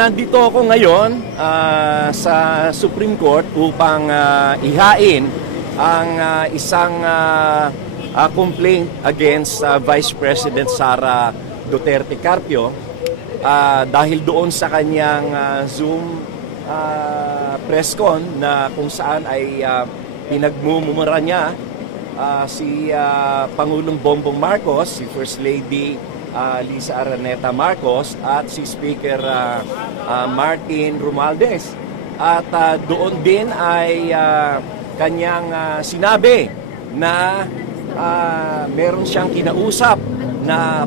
nandito ako ngayon sa Supreme Court upang ihain ang isang complaint against Vice President Sara Duterte Carpio dahil doon sa kanyang Zoom press con na kung saan ay pinagmumura niya si Pangulong Bongbong Marcos, si First Lady Lisa Araneta Marcos at si Speaker Martin Romualdez. At doon din ay kanyang sinabi na meron siyang kinausap na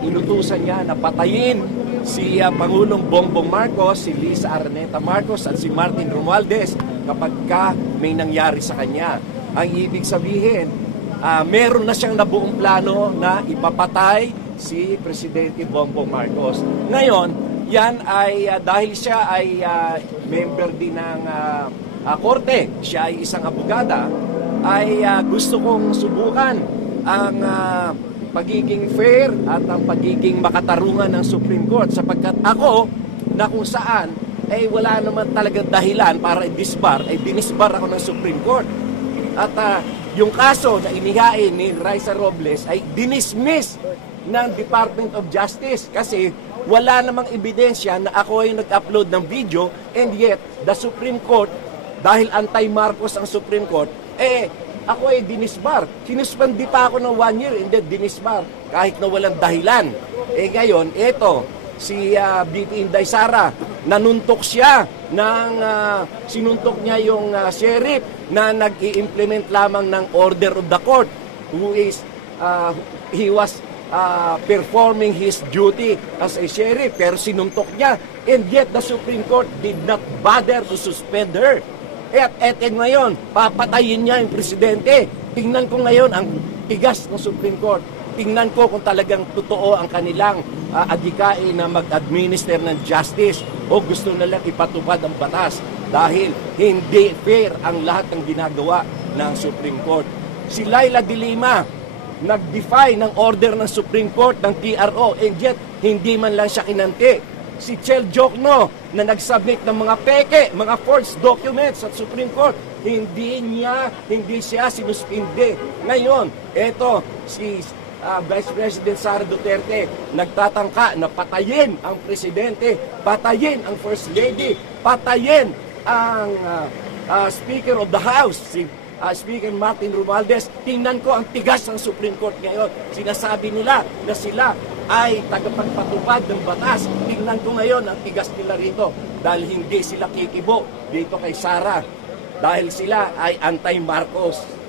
inutusan niya na patayin si Pangulong Bongbong Marcos, si Lisa Araneta Marcos at si Martin Romualdez kapag may nangyari sa kanya. Ang ibig sabihin, meron na siyang nabuong plano na ipapatay si Presidente Bongbong Marcos. Ngayon, yan ay dahil siya ay member din ng korte, siya ay isang abogada, ay gusto kong subukan ang pagiging fair at ang pagiging makatarungan ng Supreme Court sapagkat ako na kung saan ay wala naman talagang dahilan para i-disbar, ay dinisbar ako ng Supreme Court. At yung kaso na inihain ni Raisa Robles ay dinismiss ng Department of Justice kasi wala namang ebidensya na ako ay nag-upload ng video, and yet the Supreme Court, dahil anti-Marcos ang Supreme Court, ako ay dinisbar. Sinuspandi pa ako ng 1 year and then dinisbar kahit na walang dahilan. Ngayon, eto, si BP Inday Sara, nanuntok siya sinuntok niya yung sheriff na nag-i-implement lamang ng order of the court who is, he was performing his duty as a sheriff, pero sinuntok niya, and yet the Supreme Court did not bother to suspend her. At ngayon, papatayin niya yung presidente. Tingnan ko ngayon ang tigas ng Supreme Court. Tingnan ko kung talagang totoo ang kanilang adhikain na mag-administer ng justice o gusto nilang ipatupad ang batas dahil hindi fair ang lahat ng ginagawa ng Supreme Court. Si Laila de Lima, nag-defy ng order ng Supreme Court ng TRO, and yet hindi man lang siya kinanti. Si Chel Jokno na nag-submit ng mga peke, mga forged documents at Supreme Court, hindi siya sinuspinde. Ngayon, eto si Vice President Sara Duterte nagtatangka na patayin ang presidente, patayin ang First Lady, patayin ang Speaker of the House, si Speaker Martin Romualdez. Tingnan ko ang tigas ng Supreme Court ngayon. Sinasabi nila na sila ay tagapagpatupad ng batas. Tingnan ko ngayon ang tigas nila rito dahil hindi sila kikibo dito kay Sara dahil sila ay anti-Marcos.